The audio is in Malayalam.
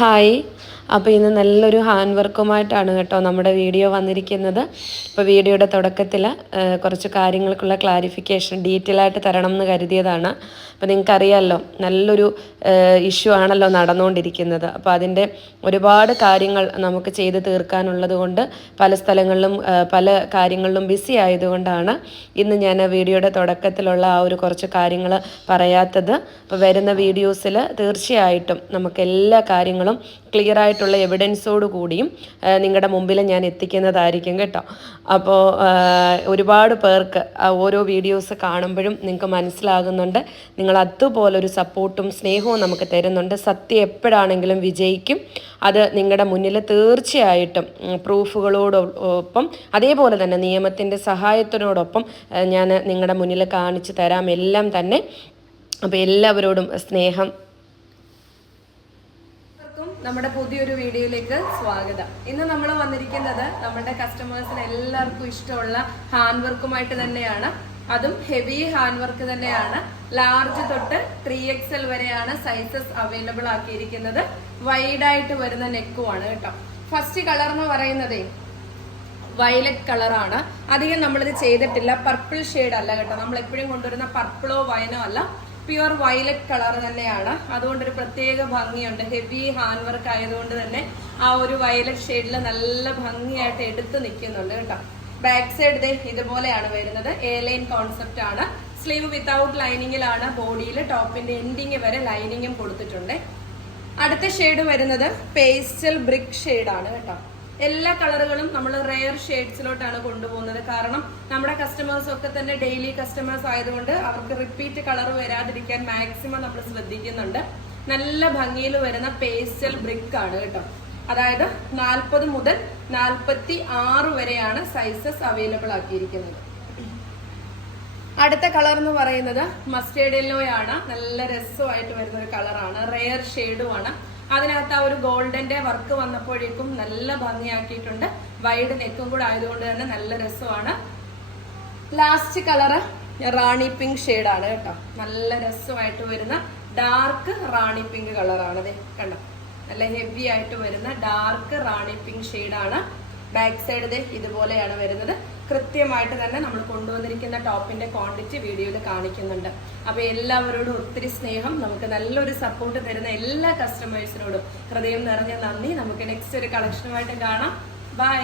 ഹായ് അപ്പോൾ ഇന്ന് നല്ലൊരു ഹാൻഡ് വർക്കുമായിട്ടാണ് കേട്ടോ നമ്മുടെ വീഡിയോ വന്നിരിക്കുന്നത്. അപ്പോൾ വീഡിയോയുടെ തുടക്കത്തിൽ കുറച്ച് കാര്യങ്ങൾക്കുള്ള ക്ലാരിഫിക്കേഷൻ ഡീറ്റെയിൽ ആയിട്ട് തരണം എന്ന് കരുതിയതാണ്. അപ്പോൾ നിങ്ങൾക്കറിയാമല്ലോ നല്ലൊരു ഇഷ്യൂ ആണല്ലോ നടന്നുകൊണ്ടിരിക്കുന്നത്. അപ്പോൾ അതിന്റെ ഒരുപാട് കാര്യങ്ങൾ നമുക്ക് ചെയ്ത് തീർക്കാനുള്ളത് കൊണ്ട് പല സ്ഥലങ്ങളിലും പല കാര്യങ്ങളിലും ബിസി ആയതുകൊണ്ടാണ് ഇന്ന് ഞാൻ വീഡിയോയുടെ തുടക്കത്തിലുള്ള ആ ഒരു കുറച്ച് കാര്യങ്ങൾ പറയാത്തത്. അപ്പോൾ വരുന്ന വീഡിയോസിൽ തീർച്ചയായിട്ടും നമുക്ക് എല്ലാ കാര്യങ്ങളും ക്ലിയർ ആയിട്ടുള്ള എവിഡൻസോട് കൂടിയും നിങ്ങളുടെ മുമ്പിൽ ഞാൻ എത്തിക്കുന്നതായിരിക്കും കേട്ടോ. അപ്പോൾ ഒരുപാട് പേർക്ക് ഓരോ വീഡിയോസ് കാണുമ്പോഴും നിങ്ങൾക്ക് മനസ്സിലാകുന്നുണ്ട്. നിങ്ങൾ അതുപോലൊരു സപ്പോർട്ടും സ്നേഹവും നമുക്ക് തരുന്നുണ്ട്. സത്യം എപ്പോഴാണെങ്കിലും വിജയിക്കും. അത് നിങ്ങളുടെ മുന്നിൽ തീർച്ചയായിട്ടും പ്രൂഫുകളോടൊപ്പം അതേപോലെ തന്നെ നിയമത്തിന്റെ സഹായത്തിനോടൊപ്പം ഞാൻ നിങ്ങളുടെ മുന്നിൽ കാണിച്ചു തരാം. എല്ലാം തന്നെ അപ്പോൾ എല്ലാവരോടും സ്നേഹം നമ്മുടെ പുതിയൊരു വീഡിയോയിലേക്ക് സ്വാഗതം. ഇന്ന് നമ്മൾ വന്നിരിക്കുന്നത് നമ്മുടെ കസ്റ്റമേഴ്സിന് എല്ലാവർക്കും ഇഷ്ടമുള്ള ഹാൻഡ് വർക്കുമായിട്ട് തന്നെയാണ്. അതും ഹെവി ഹാൻഡ് വർക്ക് തന്നെയാണ്. ലാർജ് തൊട്ട് ത്രീ എക്സ് എൽ വരെയാണ് സൈസസ് അവൈലബിൾ ആക്കിയിരിക്കുന്നത്. വൈഡ് ആയിട്ട് വരുന്ന നെക്കുമാണ് കേട്ടോ. ഫസ്റ്റ് കളർ എന്ന് പറയുന്നതേ വയലറ്റ് കളറാണ് അധികം നമ്മളിത് ചെയ്തിട്ടില്ല. പർപ്പിൾ ഷെയ്ഡ് അല്ല കേട്ടോ. നമ്മൾ എപ്പോഴും കൊണ്ടുവരുന്ന പർപ്പിളോ വയനോ അല്ല. പ്യുവർ വയലറ്റ് കളർ തന്നെയാണ്. അതുകൊണ്ട് ഒരു പ്രത്യേക ഭംഗിയുണ്ട്. ഹെവി ഹാൻഡ് വർക്ക് ആയതുകൊണ്ട് തന്നെ ആ ഒരു വയലറ്റ് ഷെയ്ഡിൽ നല്ല ഭംഗിയായിട്ട് എടുത്ത് നിൽക്കുന്നുണ്ട് കേട്ടോ. ബാക്ക് സൈഡ് ദേ ഇതുപോലെയാണ് വരുന്നത്. എ ലൈൻ കോൺസെപ്റ്റ് ആണ്. സ്ലീവ് വിത്തൗട്ട് ലൈനിങ്ങിലാണ് ബോഡിയിൽ ടോപ്പിന്റെ എൻഡിങ് വരെ ലൈനിങ്ങും കൊടുത്തിട്ടുണ്ട്. അടുത്ത ഷെയ്ഡ് വരുന്നത് പേസ്റ്റൽ ബ്രിക്ക് ഷെയ്ഡാണ് കേട്ടോ. എല്ലാ കളറുകളും നമ്മൾ റെയർ ഷെയ്ഡ്സിലോട്ടാണ് കൊണ്ടുപോകുന്നത്. കാരണം നമ്മുടെ കസ്റ്റമേഴ്സ് ഒക്കെ തന്നെ ഡെയിലി കസ്റ്റമേഴ്സ് ആയതുകൊണ്ട് അവർക്ക് റിപ്പീറ്റ് കളർ വരാതിരിക്കാൻ മാക്സിമം നമ്മൾ ശ്രദ്ധിക്കുന്നുണ്ട്. നല്ല ഭംഗിയിൽ വരുന്ന പേസ്റ്റൽ ബ്രിക്ക് ആണ് കേട്ടോ. അതായത് നാൽപ്പത് മുതൽ നാൽപ്പത്തി ആറ് വരെയാണ് സൈസസ് അവൈലബിൾ ആക്കിയിരിക്കുന്നത്. അടുത്ത കളർ എന്ന് പറയുന്നത് മസ്റ്റേഡ് ആണ്. നല്ല രസമായിട്ട് വരുന്ന ഒരു കളറാണ് റെയർ ഷെയ്ഡുമാണ് അതിനകത്ത് ആ ഒരു ഗോൾഡന്റെ വർക്ക് വന്നപ്പോഴേക്കും നല്ല ഭംഗിയാക്കിയിട്ടുണ്ട്. വൈഡ് നെക്കും കൂടെ ആയതുകൊണ്ട് തന്നെ നല്ല രസമാണ്. ലാസ്റ്റ് കളറ് റാണി പിങ്ക് ഷെയ്ഡാണ് കേട്ടോ. നല്ല രസമായിട്ട് വരുന്ന ഡാർക്ക് റാണി പിങ്ക് കളറാണ് അതെ കണ്ടോ. നല്ല ഹെവി ആയിട്ട് വരുന്ന ഡാർക്ക് റാണി പിങ്ക് ഷെയ്ഡാണ് ബാക്ക് സൈഡ് ഇതുപോലെയാണ് വരുന്നത്. കൃത്യമായിട്ട് തന്നെ നമ്മൾ കൊണ്ടുവന്നിരിക്കുന്ന ടോപ്പിന്റെ ക്വാണ്ടിറ്റി വീഡിയോയിൽ കാണിക്കുന്നുണ്ട്. അപ്പൊ എല്ലാവരോടും ഒത്തിരി സ്നേഹം. നമുക്ക് നല്ലൊരു സപ്പോർട്ട് തരുന്ന എല്ലാ കസ്റ്റമേഴ്സിനോടും ഹൃദയം നിറഞ്ഞ നന്ദി. നമുക്ക് നെക്സ്റ്റ് ഒരു കളക്ഷനുമായിട്ട് കാണാം. ബൈ